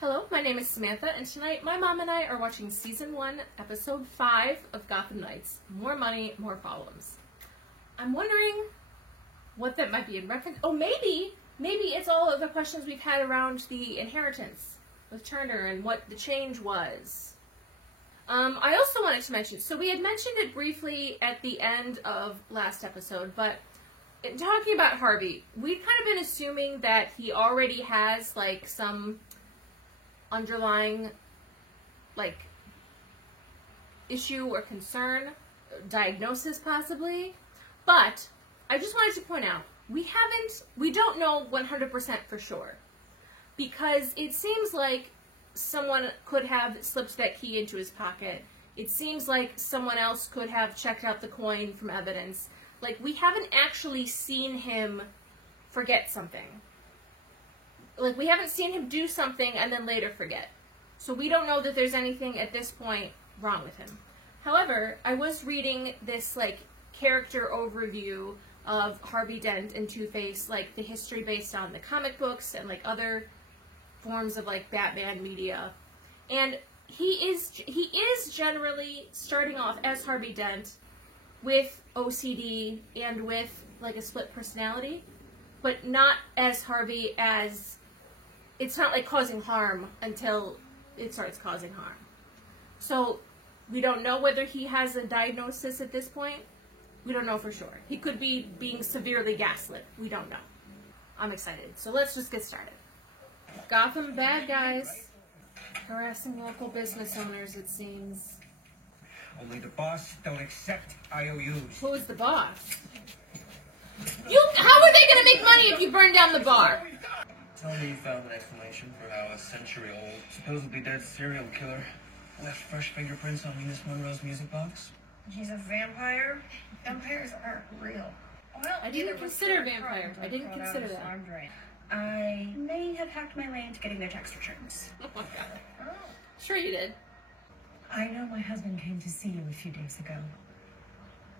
Hello, my name is Samantha, and tonight my mom and I are watching Season 1, Episode 5 of Gotham Knights, More Money, More Problems. I'm wondering what that might be in reference. Oh, maybe it's all of the questions we've had around the inheritance with Turner and what the change was. I also wanted to mention, so we had mentioned it briefly at the end of last episode, but in talking about Harvey, we'd kind of been assuming that he already has, like, some underlying, like, issue or concern, diagnosis possibly, but I just wanted to point out, we don't know 100% for sure, because it seems like someone could have slipped that key into his pocket. It seems like someone else could have checked out the coin from evidence. Like, we haven't actually seen him forget something. Like, we haven't seen him do something and then later forget. So we don't know that there's anything at this point wrong with him. However, I was reading this, like, character overview of Harvey Dent and Two-Face, like, the history based on the comic books and, like, other forms of, like, Batman media. And he is generally starting off as Harvey Dent with OCD and with, like, a split personality, but not as Harvey as... It's not, like, causing harm until it starts causing harm. So, we don't know whether he has a diagnosis at this point. We don't know for sure. He could be being severely gaslit. We don't know. I'm excited. So let's just get started. Gotham bad guys harassing local business owners, it seems. Only the boss don't accept IOUs. Who is the boss? How are they going to make money if you burn down the bar? Tell me you found an explanation for how a century-old, supposedly dead serial killer left fresh fingerprints on Venus Monroe's music box. She's a vampire? Vampires aren't real. Well, I didn't consider vampire. I didn't consider that. I may have hacked my way into getting their tax returns. Oh my god. Oh. Sure you did. I know my husband came to see you a few days ago.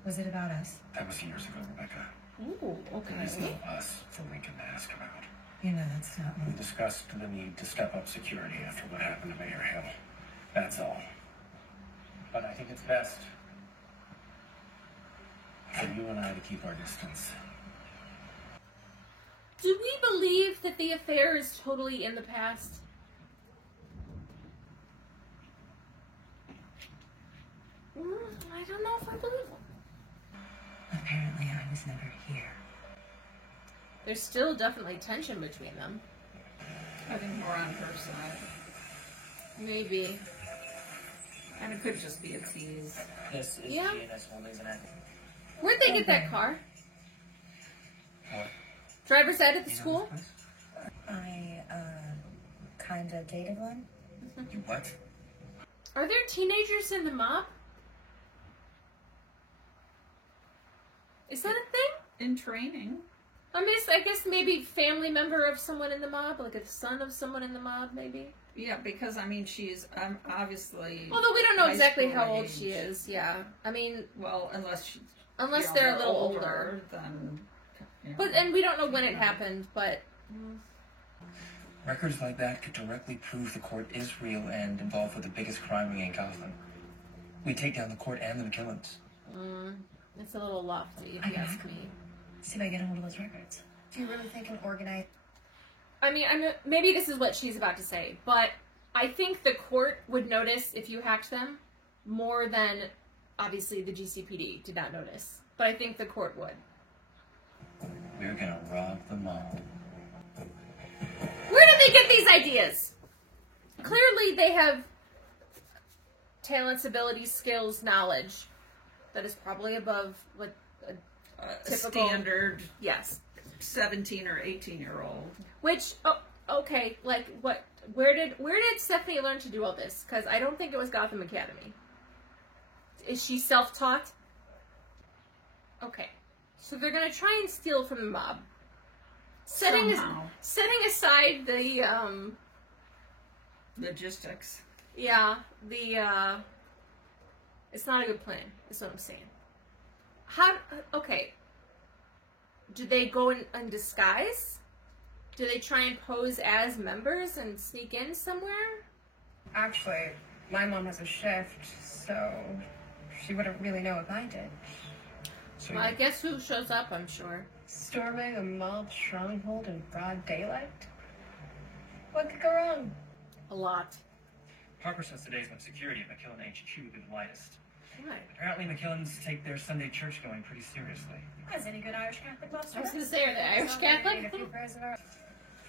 Was it about us? That was years ago, Rebecca. Ooh, okay. There is no us for Lincoln to ask about. You know, that's not We me. discussed the need to step up security after what happened to Mayor Hill. That's all. But I think it's best for you and I to keep our distance. Do we believe that the affair is totally in the past? I don't know if I believe it. Apparently I was never here. There's still definitely tension between them. I think more on her side. Maybe. And it could just be a tease. This is Yeah. GNS Holdings and Where'd they get that car? What? Driver's ed at the school? I, kinda dated one. You what? Are there teenagers in the mob? Is that a thing? In training. I guess maybe family member of someone in the mob, like a son of someone in the mob, maybe. Yeah, because, I mean, she's obviously... Although we don't know high exactly school how old age. she is, yeah. I mean... Well, unless she's... Unless they're a little older. Then... You know. But, and we don't know when it happened, but... Records like that could directly prove the court is real and involved with the biggest crime ring in Gotham. We take down the court and the McKillans. It's a little lofty, if I you can ask me. See if I get hold of those records. Do you really think an organized... I mean, maybe this is what she's about to say, but I think the court would notice if you hacked them more than, obviously, the GCPD did not notice. But I think the court would. We're gonna rob the mob. Where did they get these ideas? Clearly they have talents, abilities, skills, knowledge that is probably above what a typical... standard Yes. 17 or 18-year-old. Which, okay, like, what, where did Stephanie learn to do all this? Because I don't think it was Gotham Academy. Is she self-taught? Okay. So they're gonna try and steal from the mob. Setting aside the, Logistics. yeah, it's not a good plan, is what I'm saying. Okay. Do they go in disguise? Do they try and pose as members and sneak in somewhere? Actually, my mom has a shift, so she wouldn't really know if I did. So Well, I guess who shows up, I'm sure. Storming a mob stronghold in broad daylight? What could go wrong? A lot. Parker says today's when security at McKillen HQ would be the lightest. Why? Apparently McKillens take their Sunday church going pretty seriously. As any good Irish Catholic must I was going to say, are they Irish Catholic?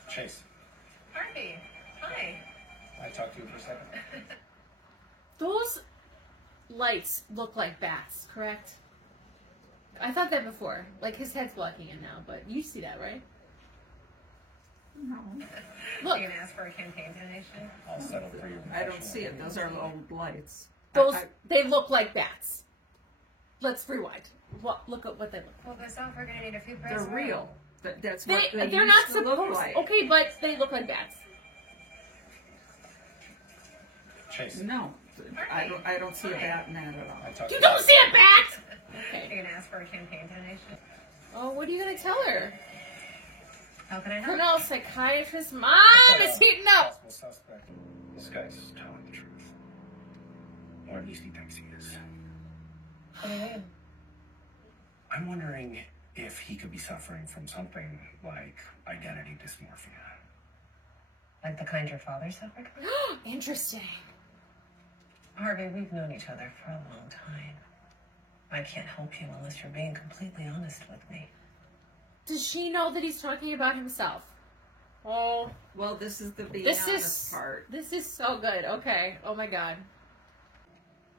Chase, Harvey, hi. I talked to you for a second. Those lights look like bats, correct? I thought that before. Like, his head's blocking it now, but you see that, right? No, Look, You can ask for a campaign donation. I'll settle for your I don't see it. Those are old lights. those, I- they look like bats. Let's rewind. Look at what they look like. Well, this off, we're gonna need a few they're prayers. real. That's what they They're used not to look supposed. like. Okay, but they look like bats. Chase, No, I don't see a bat in that at all. I talked You to don't see a bat. You're Okay. gonna ask for a campaign donation. Oh, what are you gonna tell her? How can I help? Colonel Psychiatrist Mom is heating up. Possible suspect. This guy's telling the truth. Or at least he thinks he is. What do you mean? I'm wondering if he could be suffering from something like identity dysmorphia. Like the kind your father suffered from? Interesting. Harvey, we've known each other for a long time. I can't help you unless you're being completely honest with me. Does she know that he's talking about himself? Oh, Well, this is the being this honest is part. this is so good. Okay. Oh my God.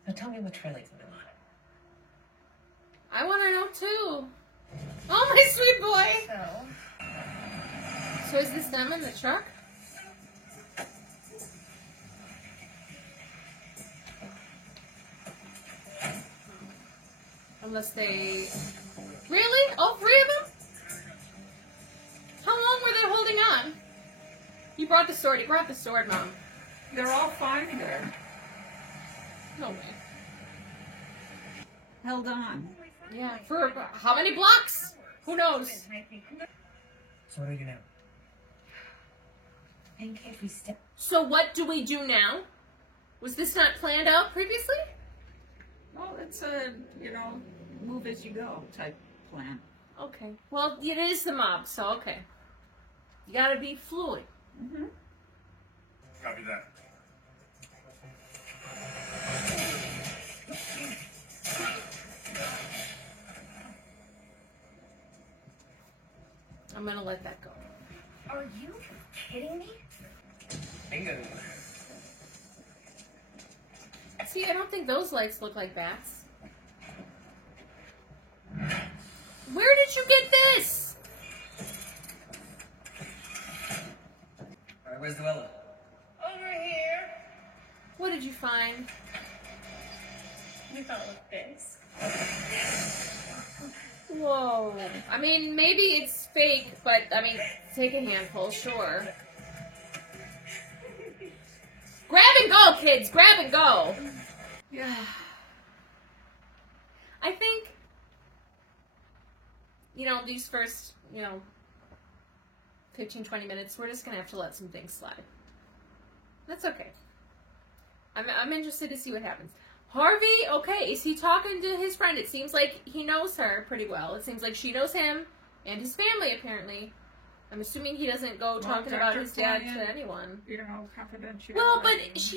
So tell me what's really going on. I want to know too. Oh my sweet boy. So, So is this them in the truck? Unless they... Really? All three of them? How long were they holding on? You brought the sword. You brought the sword, Mom. They're all fine there. No way. Held on. Yeah. For how many blocks? Who knows? So what do you now? I think if we step... So what do we do now? Was this not planned out previously? Well, it's a, move as you go type plan. Okay. Well, it is the mob, so okay. You gotta be fluid. Mm-hmm. Copy that. I'm gonna let that go. Are you kidding me? Bingo. See, I don't think those lights look like bats. Where did you get this? Alright, where's Luella? Over here. What did you find? We thought with this. Whoa. I mean, maybe it's fake, but, I mean, take a handful, sure. Grab and go, kids! Grab and go! Yeah. I think, these first, 15, 20 minutes, we're just gonna have to let some things slide. That's okay. I'm interested to see what happens. Harvey, okay, is he talking to his friend? It seems like he knows her pretty well. It seems like she knows him and his family, apparently. I'm assuming he doesn't go talking about Dr. his dad Flynn, to anyone. Confidentiality. Well, but he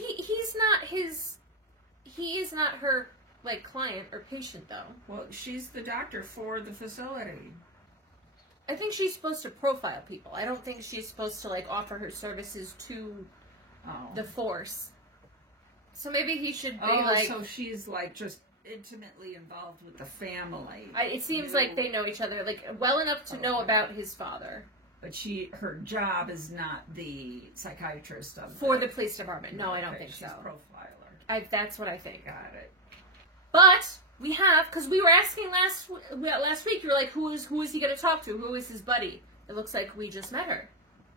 is not her, client or patient, though. Well, she's the doctor for the facility. I think she's supposed to profile people. I don't think she's supposed to, offer her services to Oh. the force. So maybe he should be, so she's, just intimately involved with the family. it seems like they know each other, well enough to know about his father. But her job is not the psychiatrist of For the police department. No, I don't think she's so. profiler. That's what I think. Got it. But we have, because we were asking last week, you were like, who is he going to talk to? Who is his buddy? It looks like we just met her.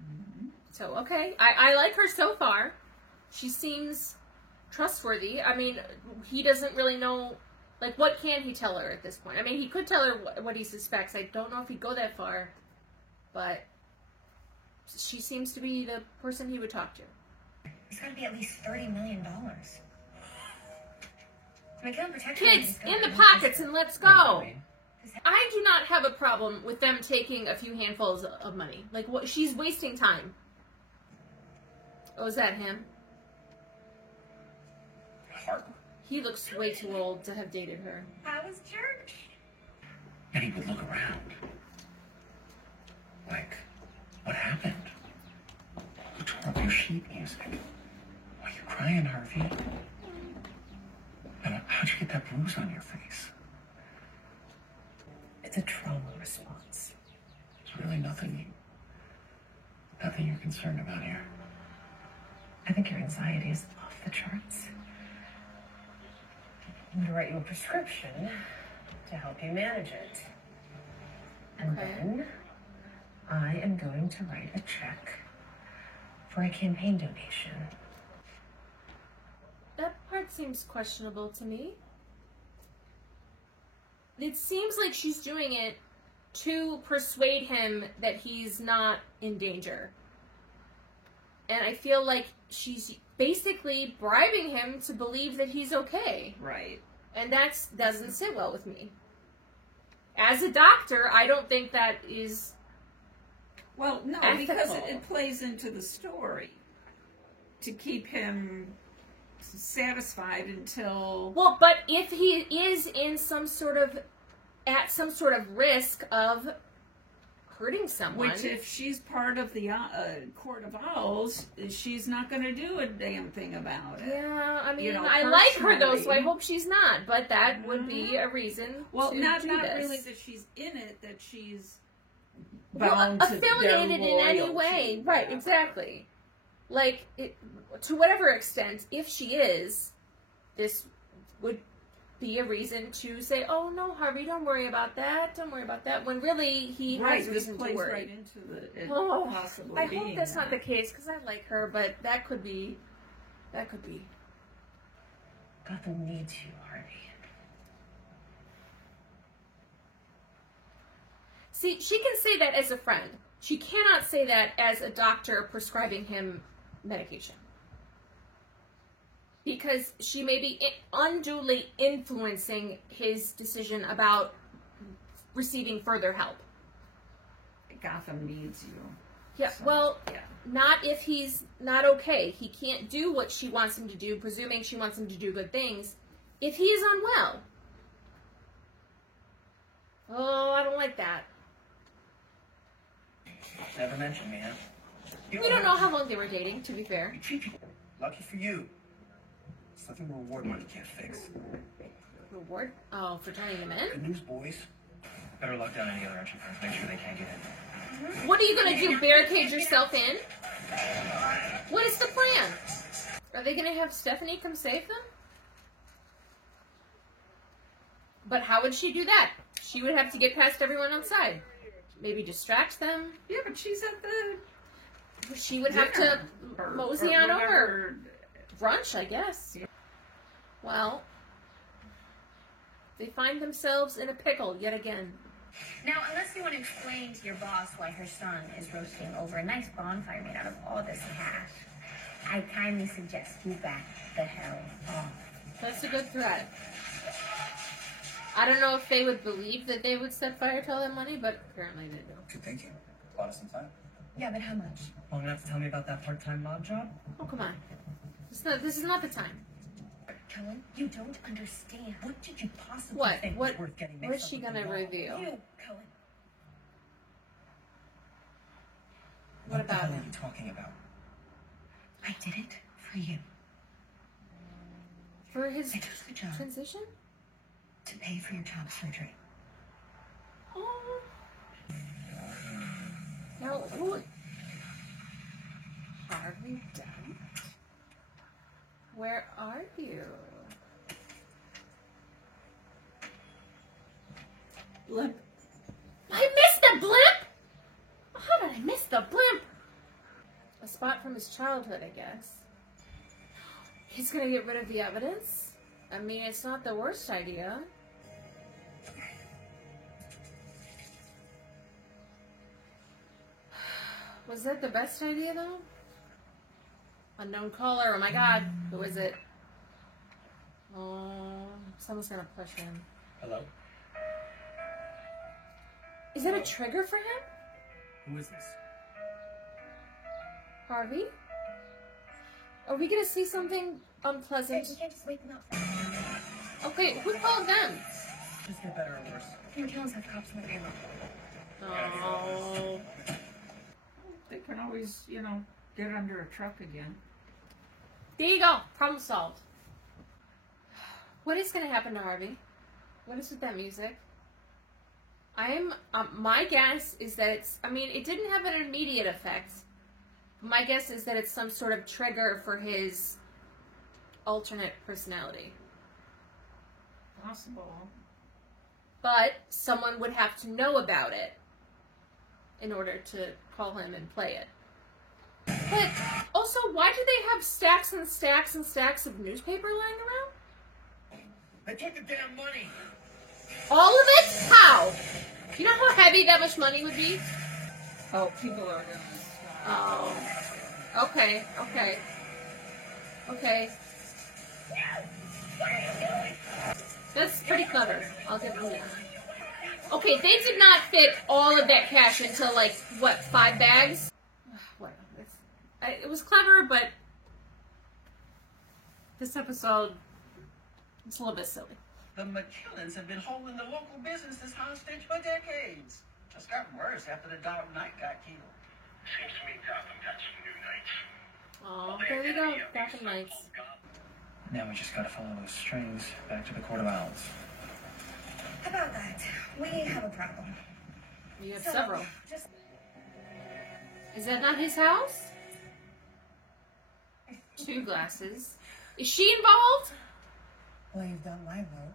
Mm-hmm. So, okay. I like her so far. She seems trustworthy. I mean, he doesn't really know, what can he tell her at this point? I mean, he could tell her what he suspects. I don't know if he'd go that far, but she seems to be the person he would talk to. It's got to be at least $30 million. I can't protect Kids, in the pockets and let's go! I do not have a problem with them taking a few handfuls of money. Like, what? She's wasting time. Oh, is that him? Harper. He looks way too old to have dated her. How was church? And he would look around. Like, what happened? Who tore up your sheet music? Are you crying, Harvey? And how'd you get that bruise on your face? It's a trauma response. There's really nothing you're concerned about here. I think your anxiety is off the charts. I'm going to write you a prescription to help you manage it. And Okay. then I am going to write a check for a campaign donation. That part seems questionable to me. It seems like she's doing it to persuade him that he's not in danger. And I feel like she's basically bribing him to believe that he's okay. Right. And that doesn't sit well with me. As a doctor, I don't think that is... Well, no, ethical. because it plays into the story to keep him satisfied until... Well, but if he is in at some sort of risk of hurting someone... Which, if she's part of the Court of Owls, she's not going to do a damn thing about it. Yeah, I mean, You know, I like her though, so I personally. hope she's not. But that would be a reason Well, to not do not this. really that she's in it, that she's Well, bound to their affiliated in any loyalty. way, right? Exactly. Like, to whatever extent, if she is, this would be a reason to say, "Oh no, Harvey, don't worry about that. Don't worry about that." When really he Right, has this reason to plays worry. right into the it Oh, possibly I being hope that's not the that. case because I like her, but that could be. Gotham needs you, Harvey. See, she can say that as a friend. She cannot say that as a doctor prescribing him medication. Because she may be unduly influencing his decision about receiving further help. Gotham needs you. Yeah, So, well, yeah. not if he's not okay. He can't do what she wants him to do, presuming she wants him to do good things, if he is unwell. Oh, I don't like that. Never mentioned me, huh? We don't know how long they were dating, to be fair. You treat people. Lucky for you. It's nothing reward money can't fix. Reward? Oh, for turning them in? Good news, boys. Better lock down any other entry firms. Make sure they can't get in. What are you gonna do? Barricade yourself in? What is the plan? Are they gonna have Stephanie come save them? But how would she do that? She would have to get past everyone outside. Maybe distract them. Yeah, but she's at the She would have to dinner or mosey on over. whatever. Brunch, I guess. Well, they find themselves in a pickle yet again. Now, unless you want to explain to your boss why her son is roasting over a nice bonfire made out of all this cash, I kindly suggest you back the hell off. That's a good threat. I don't know if they would believe that they would set fire to all that money, but apparently they do. Good thinking. Bought us some time. Yeah, but how much? Long enough to tell me about that part-time mob job? Oh, come on. This is not the time. Kellen, you don't understand. What did you possibly What? think? What? Worth getting What mixed is she up with gonna the mob. reveal? You, Kellen. What the about hell are him? you talking about? I did it for you. For his I took the job transition? to pay for your top surgery. Oh. Now, who? Harvey Dent? Where are you? Blimp. I missed the blimp! How did I miss the blimp? A spot from his childhood, I guess. He's gonna get rid of the evidence? I mean, it's not the worst idea. Was that the best idea, though? Unknown caller. Oh my god. Who is it? Oh, someone's gonna push him. Hello? Is that a trigger for him? Who is this? Harvey? Are we gonna see something unpleasant? You can't just wake them up. Okay, who called them? Just get better or worse. Your towns have cops in the area. Oh. They can always, you know, get under a truck again. There you go. Problem solved. What is going to happen to Harvey? What is with that music? My guess is that it's, I mean, it didn't have an immediate effect. My guess is that it's some sort of trigger for his alternate personality. Possible. But someone would have to know about it in order to call him and play it. But also, why do they have stacks and stacks and stacks of newspaper lying around? They took the damn money. All of it? How? You know how heavy that much money would be? Oh, people are gonna. Oh. Okay, okay. Okay. That's pretty clever. I'll give them that. Okay, they did not fit all of that cash into, like, what, 5 bags? Whatever. It was clever, but this episode, it's a little bit silly. The McKillens have been holding the local businesses hostage for decades. Just got worse after the Dark Knight got killed. Seems to me Gotham got some new knights. Oh, there we go. Gotham Knights. Now we just gotta follow those strings back to the Court of Owls. How about that? We have a problem. You have several. Just Is that not his house? 2 glasses. Is she involved? Well, you've got my vote.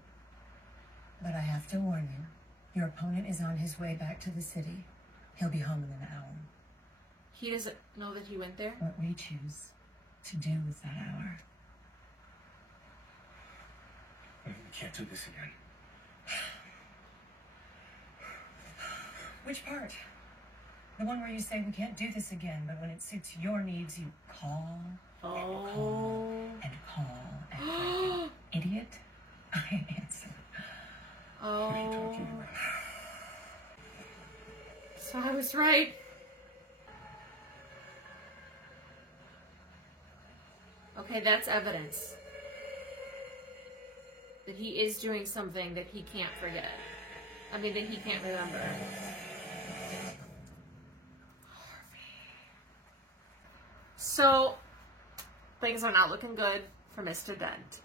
But I have to warn you, your opponent is on his way back to the city. He'll be home in an hour. He doesn't know that he went there? What we choose to do with that hour. We can't do this again. Which part? The one where you say we can't do this again, but when it suits your needs, you call Oh. and act like an idiot? I answer. What are you talking Oh. about? So I was right. Okay, that's evidence that he is doing something that he can't forget. I mean, that he can't remember. So, things are not looking good for Mr. Dent.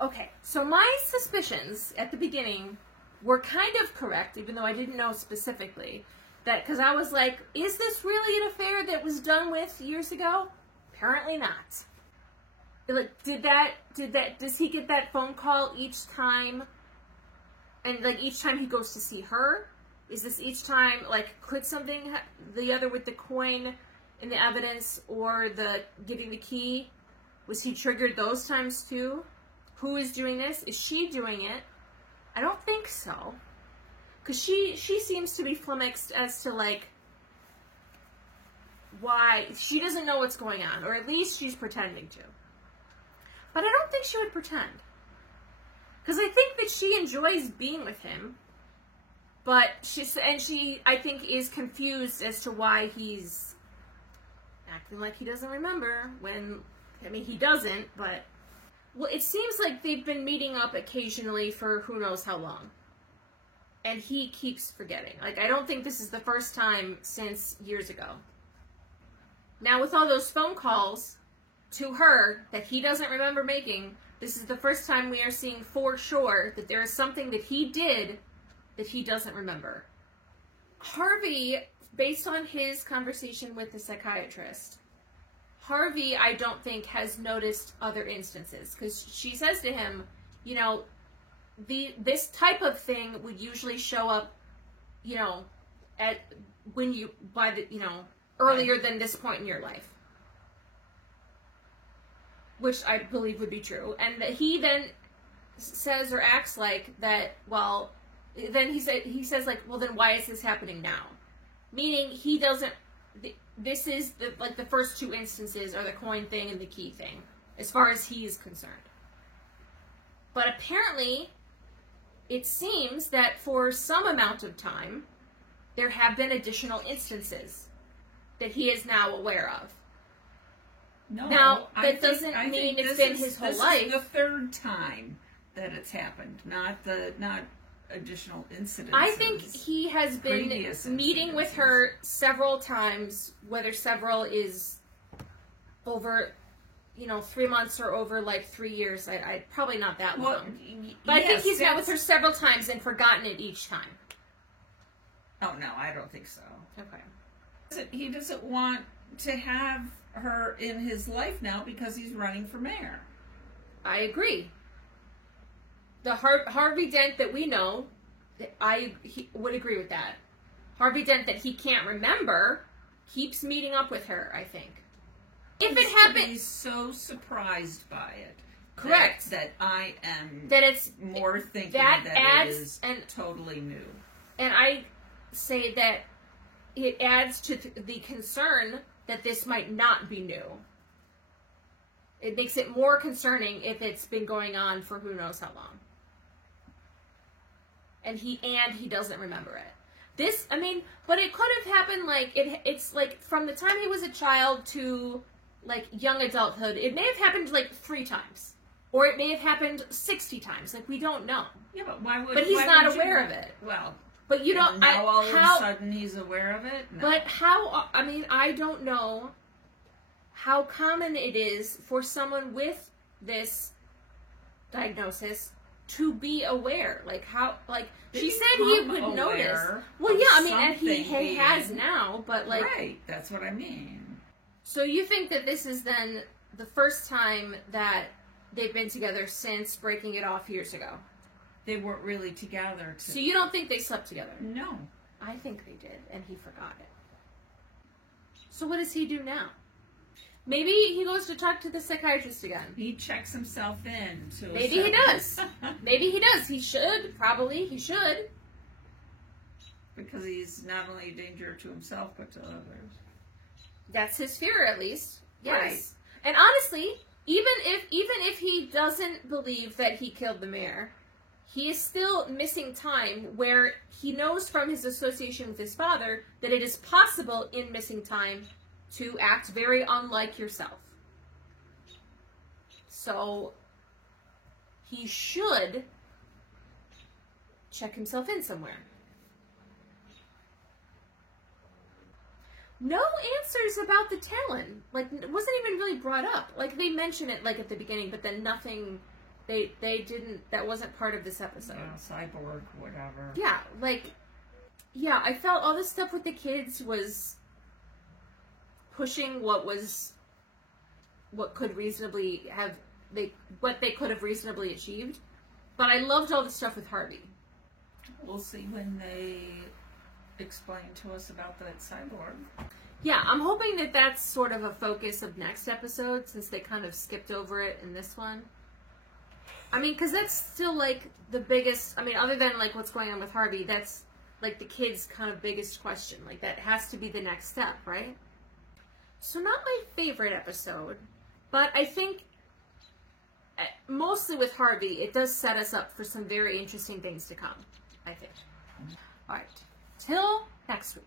Okay, so my suspicions at the beginning were kind of correct, even though I didn't know specifically. That, because I was like, is this really an affair that was done with years ago? Apparently not. Like, does he get that phone call each time? And, like, each time he goes to see her? Is this each time, like, could something, the other with the coin and the evidence, or the getting the key? Was he triggered those times too? Who is doing this? Is she doing it? I don't think so. Because she seems to be flummoxed as to, like, why. She doesn't know what's going on, or at least she's pretending to. But I don't think she would pretend. Because I think that she enjoys being with him. But she, I think, is confused as to why he's acting like he doesn't remember when, I mean, he doesn't, but, well, it seems like they've been meeting up occasionally for who knows how long. And he keeps forgetting. Like, I don't think this is the first time since years ago. Now, with all those phone calls to her that he doesn't remember making, this is the first time we are seeing for sure that there is something that he did that he doesn't remember. Harvey, based on his conversation with the psychiatrist, Harvey, I don't think, has noticed other instances. Because she says to him, you know, this type of thing would usually show up, you know, earlier than this point in your life. Which I believe would be true. And that he then says or acts like that, well, then he says like, well, then why is this happening now? Meaning he doesn't, this is the first two instances are the coin thing and the key thing, as far as he is concerned. But apparently, it seems that for some amount of time, there have been additional instances that he is now aware of. No, Now, I that think- doesn't I mean think it's this been is- his whole this life. is the third time that it's happened, not additional incidents. I think he has been Previous meeting with incidences. her several times, whether several is over, 3 months or over like 3 years. I probably not that Well, long. But I think yes, he's met with her that's- several times and forgotten it each time. Oh no, I don't think so. Okay. He doesn't want to have her in his life now because he's running for mayor. I agree. The Harvey Dent that we know, he would agree with that. Harvey Dent that he can't remember keeps meeting up with her, I think. If it happened... He's so surprised by it. Correct. That I am That it's... more thinking that that adds it is and- totally new. And I say that it adds to the concern that this might not be new. It makes it more concerning if it's been going on for who knows how long. And he doesn't remember it. But it could have happened it's like from the time he was a child to like young adulthood. It may have happened like 3 times. Or it may have happened 60 times. Like, we don't know. Yeah, but why would? But he's why not would you aware know? of it. Well, But you don't... now all of how, a sudden he's aware of it? No. But how... I don't know how common it is for someone with this diagnosis to be aware. Like, how... Like, she said he would notice. Well, yeah, and he has now, but like... Right, that's what I mean. So you think that this is then the first time that they've been together since breaking it off years ago? They weren't really together. So you don't think they slept together? No. I think they did, and he forgot it. So what does he do now? Maybe he goes to talk to the psychiatrist again. He checks himself in. To Maybe he does. Maybe he does. He should. Probably. He should. Because he's not only a danger to himself, but to others. That's his fear, at least. Yes. Right. And honestly, even if he doesn't believe that he killed the mayor, he is still missing time where he knows from his association with his father that it is possible in missing time to act very unlike yourself. So he should check himself in somewhere. No answers about the Talon. Like, it wasn't even really brought up. Like, they mention it, like, at the beginning, but then nothing... They didn't... That wasn't part of this episode. Yeah, cyborg, whatever. Yeah, like... Yeah, I felt all this stuff with the kids was pushing what could reasonably have... What they could have reasonably achieved. But I loved all the stuff with Harvey. We'll see when they explain to us about that cyborg. Yeah, I'm hoping that that's sort of a focus of next episode, since they kind of skipped over it in this one. I mean, because that's still, like, the biggest... I mean, other than, like, what's going on with Harvey, that's, like, the kid's kind of biggest question. Like, that has to be the next step, right? So, not my favorite episode, but I think, mostly with Harvey, it does set us up for some very interesting things to come, I think. All right. Till next week.